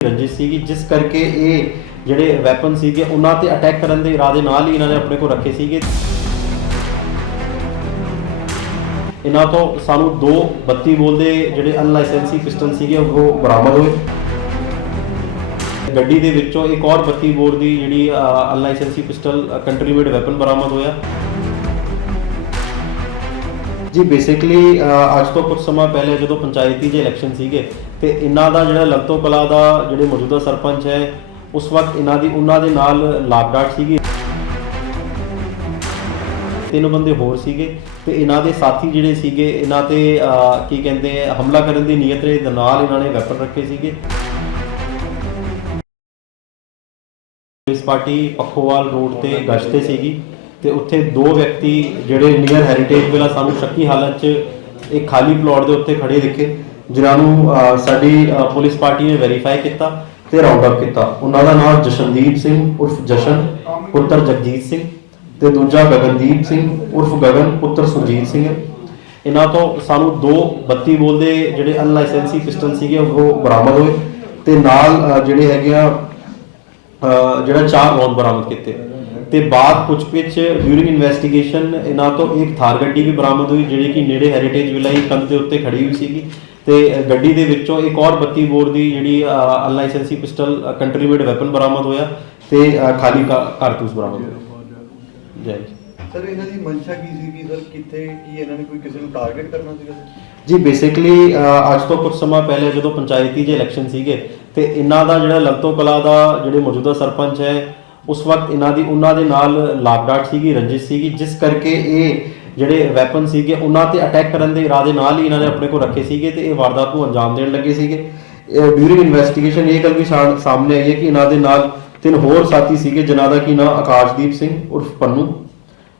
ਰੰਜਿਸ਼ ਸੀਗੀ, ਜਿਸ ਕਰਕੇ ਇਹ ਜਿਹੜੇ ਵੈਪਨ ਸੀਗੇ, ਉਹਨਾਂ ਤੇ ਅਟੈਕ ਕਰਨ ਦੇ ਇਰਾਦੇ ਨਾਲ ਹੀ ਇਹਨਾਂ ਨੇ ਆਪਣੇ ਕੋਲ ਰੱਖੇ ਸੀਗੇ। ਇਹਨਾਂ ਤੋਂ ਸਾਨੂੰ ਦੋ 32 ਬੋਲ ਜਿਹੜੇ ਅਨਲਾਇਸੈਂਸੀ ਪਿਸਟਲ ਸੀਗੇ, ਉਹ ਬਰਾਮਦ ਹੋਏ। ਗੱਡੀ ਦੇ ਵਿੱਚੋਂ ਇੱਕ ਹੋਰ 32 ਬੋਰ ਦੀ ਜਿਹੜੀ unlicensed pistol country made weapon ਬਰਾਮਦ ਹੋਇਆ। ਜੀ ਬੇਸਿਕਲੀ ਅੱਜ ਤੋਂ ਕੁਝ ਸਮਾਂ ਪਹਿਲੇ ਜਦੋਂ ਪੰਚਾਇਤੀ ਜੇ ਇਲੈਕਸ਼ਨ ਸੀਗੇ ਤੇ ਇਹਨਾਂ ਦਾ ਜਿਹੜਾ ਲਲਤੋ ਕਲਾ ਦਾ ਜਿਹੜੇ ਮੌਜੂਦਾ ਸਰਪੰਚ ਹੈ ਉਸ ਵਕਤ ਇਹਨਾਂ ਦੀ ਉਹਨਾਂ ਦੇ ਨਾਲ ਲਾਗਡਾਟ ਸੀਗੀ। ਤਿੰਨ ਬੰਦੇ ਹੋਰ ਸੀਗੇ ਤੇ ਇਹਨਾਂ ਦੇ ਸਾਥੀ ਜਿਹੜੇ ਸੀਗੇ ਇਹਨਾਂ ਤੇ ਅਹ, ਕੀ ਕਹਿੰਦੇ ਆ, ਹਮਲਾ ਕਰਨ ਦੀ ਨੀਅਤ ਦੇ ਨਾਲ ਇਹਨਾਂ ਨੇ ਵੈਪਨ ਰੱਖੇ ਸੀਗੇ। ਪੁਲਿਸ ਪਾਰਟੀ ਪੱਖੋਵਾਲ ਰੋਡ ਤੇ ਗਸ਼ਤ ਤੇ ਸੀਗੀ। ਤੇ ਉੱਥੇ ਦੋ ਵਿਅਕਤੀ ਜਿਹੜੇ ਨੀਅਰ ਹੈਰੀਟੇਜ ਵੇਲਾ ਸਾਨੂੰ ਸ਼ੱਕੀ ਹਾਲਤ 'ਚ ਇੱਕ ਖਾਲੀ ਪਲਾਟ ਦੇ ਉੱਤੇ ਖੜੇ ਦਿਖੇ, ਜਿਨ੍ਹਾਂ ਨੂੰ ਸਾਡੀ ਪੁਲਿਸ ਪਾਰਟੀ ਨੇ ਵੈਰੀਫਾਈ ਕੀਤਾ ਤੇ ਰਾਉਂਡ ਅਪ ਕੀਤਾ। ਉਹਨਾਂ ਦਾ ਨਾਮ ਜਸ਼ਨਦੀਪ ਸਿੰਘ, ਉਰਫ ਜਸ਼ਨ, ਪੁੱਤਰ ਜਗਜੀਤ ਸਿੰਘ ਤੇ ਦੂਜਾ ਗਗਨਦੀਪ ਸਿੰਘ, ਉਰਫ ਗਗਨ, ਪੁੱਤਰ ਸੁਰਜੀਤ ਸਿੰਘ ਇਹਨਾਂ ਤੋਂ ਸਾਨੂੰ ਦੋ 32 ਬੋਲਦੇ ਜਿਹੜੇ ਅਨਲਾਇਸੈਂਸੀ ਪਿਸਟਲ ਸੀਗੇ, ਉਹ ਬਰਾਮਦ ਹੋਏ ਤੇ ਨਾਲ ਜਿਹੜੇ ਹੈਗੇ ਆ ਜਿਹੜਾ ਚਾਰ ਰੌਂਦ ਬਰਾਮਦ ਕੀਤੇ। ਤੇ ਬਾਅਦ ਪੁੱਛ ਪਿੱਛ ਡਿਊਰਿੰਗ ਇਨਵੈਸਟੀਗੇਸ਼ਨ ਇਹਨਾਂ ਤੋਂ ਇੱਕ ਥਾਰ ਗੱਡੀ ਵੀ ਬਰਾਮਦ ਹੋਈ ਜਿਹੜੀ ਕਿ ਨੇੜੇ ਹੈਰੀਟੇਜ ਵਿਲਾ ਹੀ ਕੰਧ ਦੇ ਉੱਤੇ ਖੜੀ ਹੋਈ ਸੀਗੀ ਤੇ ਗੱਡੀ ਦੇ ਵਿੱਚੋਂ ਇੱਕ ਹੋਰ 32 ਬੋਰ ਦੀ ਜਿਹੜੀ unlicensed pistol country made weapon ਬਰਾਮਦ ਹੋਇਆ ਤੇ ਖਾਲੀ ਕਾਰਤੂਸ ਬਰਾਮਦ ਹੋਇਆ। ਜੈ ਸਰ ਇਹਨਾਂ ਦੀ ਮਨਸ਼ਾ ਕੀ ਸੀ ਕਿ ਸਰ ਕਿੱਥੇ ਕੀ ਇਹਨਾਂ ਨੇ ਕੋਈ ਕਿਸੇ ਨੂੰ ਟਾਰਗੇਟ ਕਰਨਾ ਸੀਗਾ? ਜੀ ਬੇਸਿਕਲੀ ਅੱਜ ਤੋਂ ਕੁਝ ਸਮਾਂ ਪਹਿਲੇ ਜਦੋਂ ਪੰਚਾਇਤੀ ਜੇ ਇਲੈਕਸ਼ਨ ਸੀਗੇ ਤੇ ਇਹਨਾਂ ਦਾ ਜਿਹੜਾ ਲਗਤੋ ਕਲਾ ਦਾ ਜਿਹੜੇ ਮੌਜੂਦਾ ਸਰਪੰਚ ਹੈ ਉਸ ਵਕਤ ਇਹਨਾਂ ਦੀ, ਉਹਨਾਂ ਦੇ ਨਾਲ ਲਾਗਡਾਟ ਸੀਗੀ, ਰੰਜਿਸ਼ ਸੀਗੀ, ਜਿਸ ਕਰਕੇ ਇਹ ਜਿਹੜੇ ਵੈਪਨ ਸੀਗੇ, ਉਹਨਾਂ ਤੇ ਅਟੈਕ ਕਰਨ ਦੇ ਇਰਾਦੇ ਨਾਲ ਹੀ ਇਹਨਾਂ ਨੇ ਆਪਣੇ ਕੋਲ ਰੱਖੇ ਸੀਗੇ ਤੇ ਇਹ ਵਾਰਦਾਤ ਨੂੰ ਅੰਜਾਮ ਦੇਣ ਲੱਗੇ ਸੀਗੇ। ਡਿਊਰਿੰਗ ਇਨਵੈਸਟੀਗੇਸ਼ਨ ਇਹ ਗੱਲ ਵੀ ਸਾਹਮਣੇ ਆਈ ਹੈ ਕਿ ਇਹਨਾਂ ਦੇ ਨਾਲ ਤਿੰਨ ਹੋਰ ਸਾਥੀ ਸੀਗੇ, ਜਿਨ੍ਹਾਂ ਦਾ ਕੀ ਨਾਮ ਆਕਾਸ਼ਦੀਪ ਸਿੰਘ ਉਰਫ ਪੰਨੂ,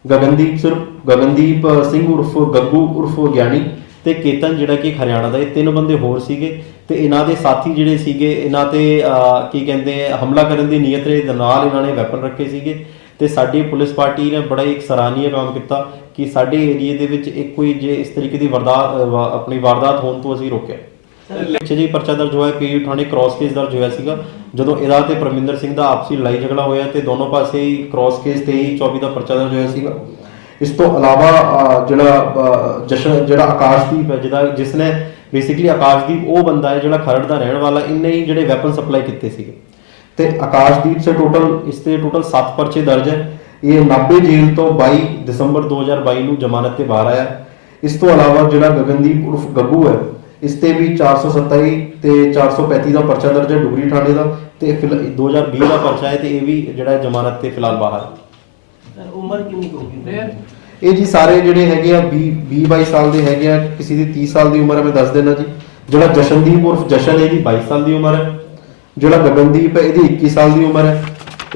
ਗਗਨਦੀਪ ਸਿਰ, ਗਗਨਦੀਪ ਸਿੰਘ ਉਰਫ ਗੱਗੂ ਉਰਫ ਗਿਆਨੀ ਤੇ ਕੇਤਨ ਜਿਹੜਾ ਕਿ ਹਰਿਆਣਾ ਦਾ ਇਹ ਤਿੰਨ ਬੰਦੇ ਹੋਰ ਸੀਗੇ ਤੇ ਇਹਨਾਂ ਦੇ ਸਾਥੀ ਜਿਹੜੇ ਸੀਗੇ ਇਹਨਾਂ ਤੇ ਕੀ ਕਹਿੰਦੇ ਹਮਲਾ ਕਰਨ ਦੀ ਨੀਅਤ ਦੇ ਨਾਲ ਇਹਨਾਂ ਨੇ ਵੈਪਨ ਰੱਖੇ ਸੀਗੇ ਤੇ ਸਾਡੀ ਪੁਲਿਸ ਪਾਰਟੀ ਨੇ ਬੜਾ ਇੱਕ ਸਰਾਹਨੀय ਕੰਮ ਕੀਤਾ ਕਿ ਸਾਡੇ ਏਰੀਏ ਦੇ ਵਿੱਚ ਇੱਕ ਕੋਈ ਜੇ ਇਸ ਤਰੀਕੇ ਦੀ ਵਾਰਦਾਤ ਅਹ, ਵਾ- ਆਪਣੀ ਵਾਰਦਾਤ ਹੋਣ ਤੋਂ ਅਸੀਂ ਰੋਕਿਆ। ਪਿੱਛੇ ਜੀ ਪਰਚਾ ਦਰਜ ਹੋਇਆ ਪੀਯੂ ਥਾਣੇ ਕ੍ਰਾਸ ਕੇਸ ਦਰਜ ਹੋਇਆ ਸੀਗਾ ਜਦੋਂ ਇਹਦਾ ਤੇ ਪਰਮਿੰਦਰ ਸਿੰਘ ਦਾ ਆਪਸੀ ਲੜਾਈ ਝਗੜਾ ਹੋਇਆ ਤੇ ਦੋਨੋਂ ਪਾਸੇ ਹੀ ਕ੍ਰਾਸ ਕੇਸ 23 24 ਦਾ ਪਰਚਾ ਦਰਜ ਹੋਇਆ ਸੀਗਾ। ਇਸ ਤੋਂ ਇਲਾਵਾ ਜਿਹੜਾ ਜਸ਼ਨ, ਜਿਹੜਾ ਆਕਾਸ਼ਦੀਪ ਹੈ, ਜਿਹਦਾ ਜਿਸ ਨੇ ਬੇਸਿਕਲੀ ਆਕਾਸ਼ਦੀਪ ਉਹ ਬੰਦਾ ਹੈ ਜਿਹੜਾ ਖਰੜ ਦਾ ਰਹਿਣ ਵਾਲਾ ਇਹਨੇ ਹੀ ਜਿਹੜੇ ਵੈਪਨ ਸਪਲਾਈ ਕੀਤੇ ਸੀਗੇ। ਤੇ ਆਕਾਸ਼ਦੀਪ ਸੇ ਟੋਟਲ ਇਸ ਤੇ ਟੋਟਲ 7 ਪਰਚੇ ਦਰਜ ਹੈ। ਇਹ 90 ਜੇਲ੍ਹ ਤੋਂ 22 ਦਸੰਬਰ 2022 ਨੂੰ ਜ਼ਮਾਨਤ ਤੇ ਬਾਹਰ ਆਇਆ। ਇਸ ਤੋਂ ਇਲਾਵਾ ਜਿਹੜਾ ਗਗਨਦੀਪ ਉਰਫ ਗੱਗੂ ਹੈ, ਇਸ ਤੇ ਵੀ 427 ਤੇ 435 ਦਾ ਪਰਚਾ ਦਰਜ ਹੈ, ਡੁਗਰੀ ਥਾਣੇ ਦਾ। ਤੇ ਫਿਲ- 2020 ਦਾ ਪਰਚਾ ਹੈ ਤੇ ਇਹ ਵੀ ਜਿਹੜਾ ਹੈ ਜ਼ਮਾਨਤ ਤੇ ਫਿਲਹਾਲ ਬਾਹਰ ਹੈ। ਸਰ ਉਮਰ ਕਿੰਨੀ ਕੁ ਹੋਗੀ ਇਹ ਜੀ ਸਾਰੇ ਜਿਹੜੇ ਹੈਗੇ ਆ 20 20 22 ਸਾਲ ਦੇ ਹੈਗੇ ਆ ਕਿਸੇ ਦੀ 30 ਸਾਲ ਦੀ ਉਮਰ ਹੈ ਮੈਂ ਦੱਸ ਦੇਣਾ ਜੀ। ਜਿਹੜਾ ਜਸ਼ਨਦੀਪ ਉਰਫ ਜਸ਼ਨ ਹੈ ਇਹਦੀ 22 ਸਾਲ ਦੀ ਉਮਰ ਹੈ ਜਿਹੜਾ ਗਗਨਦੀਪ ਹੈ ਇਹਦੀ 21 ਸਾਲ ਦੀ ਉਮਰ ਹੈ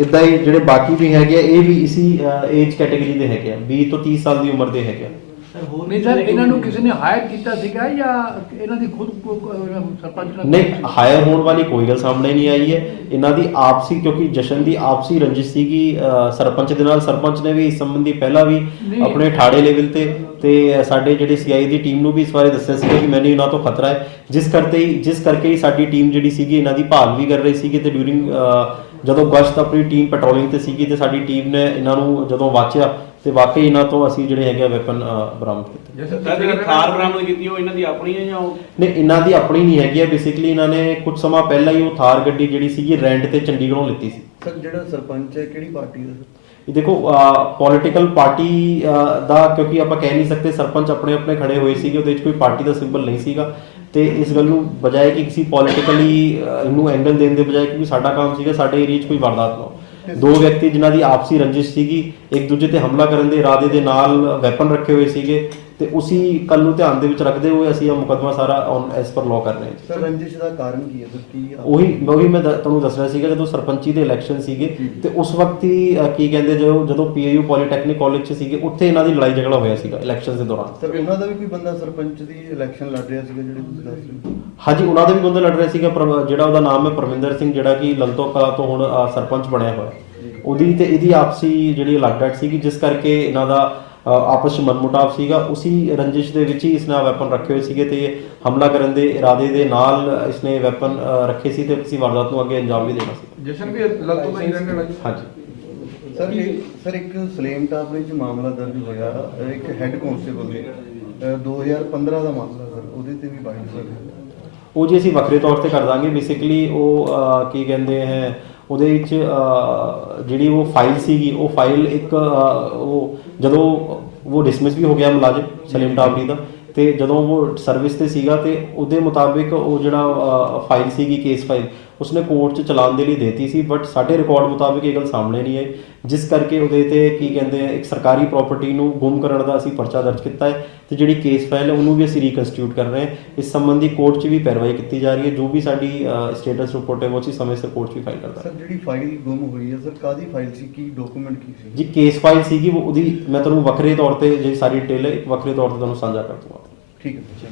ਇਦਾਂ ਹੀ ਜਿਹੜੇ ਬਾਕੀ ਵੀ ਹੈਗੇ ਆ ਇਹ ਵੀ ਇਸੀ ਏਜ ਕੈਟਾਗਰੀ ਦੇ ਹੈਗੇ ਆ 20 ਤੋਂ 30 ਸਾਲ ਦੀ ਉਮਰ ਦੇ ਹੈਗੇ ਆ। ਸਰ ਹੋਰ ਨਹੀਂ ਸਰ ਇਹਨਾਂ ਨੂੰ ਕਿਸੇ ਨੇ ਹਾਇਰ ਕੀਤਾ ਸੀਗਾ ਜਾਂ ਇਹਨਾਂ ਦੀ ਖੁਦ ਕੋ- ਕੋ- ਸਰਪੰਚ ਨੇ ਨਹੀਂ ਹਾਇਰ ਹੋਣ ਵਾਲੀ ਕੋਈ ਗੱਲ ਸਾਹਮਣੇ ਨਹੀਂ ਆਈ ਹੈ। ਇਹਨਾਂ ਦੀ ਆਪਸੀ ਕਿਉਂਕਿ ਜਸ਼ਨ ਦੀ ਆਪਸੀ ਰੰਜਿਸ਼ ਸੀਗੀ ਅਹ, ਸਰਪੰਚ ਦੇ ਨਾਲ। ਸਰਪੰਚ ਨੇ ਵੀ ਇਸ ਸੰਬੰਧੀ ਪਹਿਲਾਂ ਵੀ ਨਹੀਂ। ਆਪਣੇ ਠਾੜੇ ਲੈਵਲ ਤੇ ਤੇ ਸਾਡੇ ਜਿਹੜੇ ਸੀਆਈ ਦੀ ਟੀਮ ਨੂੰ ਵੀ ਇਸ ਬਾਰੇ ਦੱਸਿਆ ਸੀਗਾ ਕਿ ਮੈਨੂੰ ਇਹਨਾਂ ਤੋਂ ਖਤਰਾ ਹੈ। ਜਿਸ ਕਰਕੇ ਹੀ ਜਿਸ ਕਰਕੇ ਹੀ ਸਾਡੀ ਟੀਮ ਜਿਹੜੀ ਸੀਗੀ ਇਹਨਾਂ ਦੀ ਭਾਲ ਵੀ ਕਰ ਰਹੀ ਸੀਗੀ ਤੇ ਡਿਊਰਿੰਗ ਜਦੋਂ ਗਸ਼ਤ ਆਪਣੀ ਟੀਮ ਪੈਟਰੋਲਿੰਗ ਤੇ ਸੀਗੀ ਤੇ ਸਾਡੀ ਟੀਮ ਨੇ ਇਹਨਾਂ ਨੂੰ ਜਦੋਂ ਵਾਚਿਆ ਤੇ ਵਾਕਈ ਇਹਨਾਂ ਤੋਂ ਅਸੀਂ ਜਿਹੜੇ ਹੈਗੇ ਵੈਪਨ ਬਰਾਮਦ ਕੀਤੇ। ਸਰ ਜਿਹੜੀ ਥਾਰ ਬਰਾਮਦ ਕੀਤੀ ਉਹ ਇਹਨਾਂ ਦੀ ਆਪਣੀ ਹੈ ਜਾਂ ਉਹ? ਨੇ ਇਹਨਾਂ ਦੀ ਆਪਣੀ ਨਹੀਂ ਹੈਗੀ ਹੈ ਬੇਸਿਕਲੀ ਇਹਨਾਂ ਨੇ ਕੁਝ ਸਮਾਂ ਪਹਿਲਾਂ ਹੀ ਉਹ ਥਾਰ ਗੱਡੀ ਜਿਹੜੀ ਸੀਗੀ ਰੈਂਟ ਤੇ ਚੰਡੀਗੜ੍ਹੋਂ ਲਿੱਤੀ ਸੀ। ਸਰ ਜਿਹੜਾ ਸਰਪੰਚ ਹੈ ਕਿਹੜੀ ਪਾਰਟੀ ਦਾ ਸਰ? ਇਹ ਦੇਖੋ ਪੋਲਿਟੀਕਲ ਪਾਰਟੀ ਦਾ ਕਿਉਂਕਿ ਆਪਾਂ ਕਹਿ ਨਹੀਂ ਸਕਦੇ ਸਰਪੰਚ ਆਪਣੇ ਆਪਣੇ ਖੜੇ ਹੋਏ ਸੀਗੇ ਉਹਦੇ ਵਿੱਚ ਕੋਈ ਪਾਰਟੀ ਦਾ ਸਿੰਬਲ ਨਹੀਂ ਸੀਗਾ। ਤੇ ਇਸ ਗੱਲ ਨੂੰ ਬਜਾਏ ਕਿ ਕਿਸੇ ਪੋਲਿਟੀਕਲੀ ਇਹਨੂੰ ਐਂਗਲ ਦੇਣ ਦੇ ਬਜਾਏ ਕਿਉਂਕਿ ਸਾਡਾ ਕੰਮ ਸੀਗਾ ਸਾਡੇ ਏਰੀਆ 'ਚ ਕੋਈ ਵਾਰਦਾਤ ਨਾ ਹੋ ਦੋ ਵਿਅਕਤੀ ਜਿਨ੍ਹਾਂ ਦੀ ਆਪਸੀ ਰੰਜਿਸ਼ ਸੀਗੀ, ਇੱਕ ਦੂਜੇ ਤੇ ਹਮਲਾ ਕਰਨ ਦੇ ਇਰਾਦੇ ਦੇ ਨਾਲ ਵੈਪਨ ਰੱਖੇ ਹੋਏ ਸੀਗੇ। ਤੇ ਉਸੇ ਕੱਲ ਨੂੰ ਧਿਆਨ ਦੇ ਵਿੱਚ ਰੱਖਦੇ ਹੋਏ ਅਸੀਂ ਇਹ ਮੁਕੱਦਮਾ ਸਾਰਾ ਔਨ ਐਸ ਪਰ ਲਾਅ ਕਰ ਰਹੇ ਹਾਂ। ਸਰ ਰੰਜਿਸ਼ ਦਾ ਕਾਰਨ ਕੀ ਹੈ? ਸਰ ਕੀ ਉਹੀ ਉਹੀ ਮੈਂ ਦ- ਤੁਹਾਨੂੰ ਦੱਸ ਰਿਹਾ ਸੀਗਾ ਜਦੋਂ ਸਰਪੰਚੀ ਦੇ ਇਲੈਕਸ਼ਨ ਸੀਗੇ ਤੇ ਉਸ ਵਕਤ ਹੀ ਕੀ ਕਹਿੰਦੇ ਜਦੋਂ ਜਦੋਂ ਪੀਏਯੂ ਪੋਲੀਟੈਕਨਿਕ ਕਾਲਜ 'ਚ ਸੀਗੇ ਉੱਥੇ ਇਹਨਾਂ ਦੀ ਲੜਾਈ ਝਗੜਾ ਹੋਇਆ ਸੀਗਾ ਇਲੈਕਸ਼ਨ ਦੇ ਦੌਰਾਨ। ਸਰ ਉਹਨਾਂ ਦਾ ਵੀ ਕੋਈ ਬੰਦਾ ਸਰਪੰਚ ਦੀ ਇਲੈਕਸ਼ਨ ਲੜ ਰਿਹਾ ਸੀਗਾ ਜਿਹੜੇ ਤੁਸੀਂ ਦੱਸ ਰਹੇ ਹੋ? ਹਾਂਜੀ ਉਹਨਾਂ ਦੇ ਵੀ ਬੰਦੇ ਲੜ ਰਹੇ ਸੀਗਾ ਪਰ ਜਿਹੜਾ ਉਹਦਾ ਨਾਮ ਹੈ ਪਰਮਿੰਦਰ ਸਿੰਘ ਜਿਹੜਾ ਕਿ ਲਲਤੋ ਕਲਾ ਤੋਂ ਹੁਣ ਸਰਪੰਚ ਬਣਿਆ ਹੋਇਆ। ਉਹਦੀ ਤੇ ਇਹਦੀ ਆਪਸੀ ਜਿਹੜੀ ਅਲੱਗਡਟ ਸੀਗੀ ਜਿਸ ਕਰਕੇ ਇਹਨਾਂ ਦਾ ਆਪਸ ਵਿੱਚ ਮਨਮੁਟਾਵ ਸੀਗਾ। ਉਸੇ ਰੰਜਿਸ਼ ਦੇ ਵਿੱਚ ਹੀ ਇਸਨੇ ਵੈਪਨ ਰੱਖੇ ਹੋਏ ਸੀਗੇ ਤੇ ਹਮਲਾ ਕਰਨ ਦੇ ਇਰਾਦੇ ਦੇ ਨਾਲ ਇਸਨੇ ਵੈਪਨ ਰੱਖੇ ਸੀ ਤੇ ਕਿਸੇ ਵਾਰਦਾਤ ਨੂੰ ਅੱਗੇ ਅੰਜਾਮ ਵੀ ਦੇਣਾ ਸੀ। ਜਸ਼ਨ ਵੀ ਲੱਤੋਂ ਦਾ ਇੰਸੀਡੈਂਟ ਹੈ ਜੀ ਹਾਂਜੀ। ਸਰ ਇਹ ਸਰ ਇੱਕ ਸਲੇਮ ਟਾਪ ਵਿੱਚ ਮਾਮਲਾ ਦਰਜ ਹੋਇਆ। ਇੱਕ ਹੈੱਡ ਕਾਂਸਟੇਬਲ ਦੇ। ਅਹ 2015 ਦਾ ਮਾਮਲਾ ਸਰ ਉਹਦੇ ਤੇ ਵੀ ਬਾਈਟ ਸਰ ਉਹ ਜੀ ਅਸੀਂ ਵੱਖਰੇ ਤੌਰ ਤੇ ਕਰ ਦਾਂਗੇ। ਬੇਸਿਕਲੀ ਉਹ ਕੀ ਕਹਿੰਦੇ ਹੈ ਉਹਦੇ ਵਿੱਚ ਜਿਹੜੀ ਉਹ ਫਾਈਲ ਸੀਗੀ ਉਹ ਫਾਈਲ ਇੱਕ ਉਹ ਜਦੋਂ ਉਹ ਡਿਸਮਿਸ ਵੀ ਹੋ ਗਿਆ ਮੁਲਾਜ਼ਮ ਸਲੀਮ ਟਾਵਰੀ ਦਾ ਤੇ ਜਦੋਂ ਉਹ ਸਰਵਿਸ ਤੇ ਸੀਗਾ ਤੇ ਉਹਦੇ ਮੁਤਾਬਿਕ ਉਹ ਜਿਹੜਾ ਫਾਈਲ ਸੀਗੀ ਕੇਸ ਫਾਈਲ ਉਸਨੇ ਕੋਰਟ 'ਚ ਚਲਾਉਣ ਦੇ ਲਈ ਦੇਤੀ ਸੀ ਬਟ ਸਾਡੇ ਰਿਕਾਰਡ ਮੁਤਾਬਿਕ ਇਹ ਗੱਲ ਸਾਹਮਣੇ ਨਹੀਂ ਆਈ। ਜਿਸ ਕਰਕੇ ਉਹਦੇ ਤੇ ਕੀ ਕਹਿੰਦੇ ਆ ਇੱਕ ਸਰਕਾਰੀ ਪ੍ਰਾਪਰਟੀ ਨੂੰ ਗੁੰਮ ਕਰਨ ਦਾ ਅਸੀਂ ਪਰਚਾ ਦਰਜ ਕੀਤਾ ਹੈ ਤੇ ਜਿਹੜੀ ਕੇਸ ਫਾਈਲ ਹੈ ਉਹਨੂੰ ਵੀ ਅਸੀਂ ਰੀਕਨਸਟੀਟਿਊਟ ਕਰ ਰਹੇ ਹਾਂ। ਇਸ ਸੰਬੰਧੀ ਕੋਰਟ 'ਚ ਵੀ ਪੈਰਵਾਈ ਕੀਤੀ ਜਾ ਰਹੀ ਹੈ। ਜੋ ਵੀ ਸਾਡੀ ਸਟੇਟਸ ਰਿਪੋਰਟ ਹੈ ਉਹ ਅਸੀਂ ਸਮੇਂ ਸਿਰ ਕੋਰਟ 'ਚ ਵੀ ਫਾਈਲ ਕਰਦਾ ਸਰ ਜਿਹੜੀ ਫਾਈਲ ਗੁੰਮ ਹੋਈ ਹੈ ਸਰ ਕਾਦੀ ਫਾਈਲ ਸੀ? ਕੀ ਡਾਕੂਮੈਂਟ ਕੀ ਸੀ? ਜੀ ਕੇਸ ਫਾਈਲ ਸੀਗੀ ਉਹ- ਉਹਦੀ ਮੈਂ ਤੁਹਾਨੂੰ ਵੱਖਰੇ ਤੌਰ ਤੇ ਜਿਹੜੀ ਸਾਰੀ ਡਿਟੇਲ ਹੈ ਇੱਕ ਵੱਖਰੇ ਤੌਰ ਤੇ ਤੁਹਾਨੂੰ ਸਾਂਝਾ ਕਰ ਦੂੰਗਾ। ਠੀਕ ਹੈ ਸਰ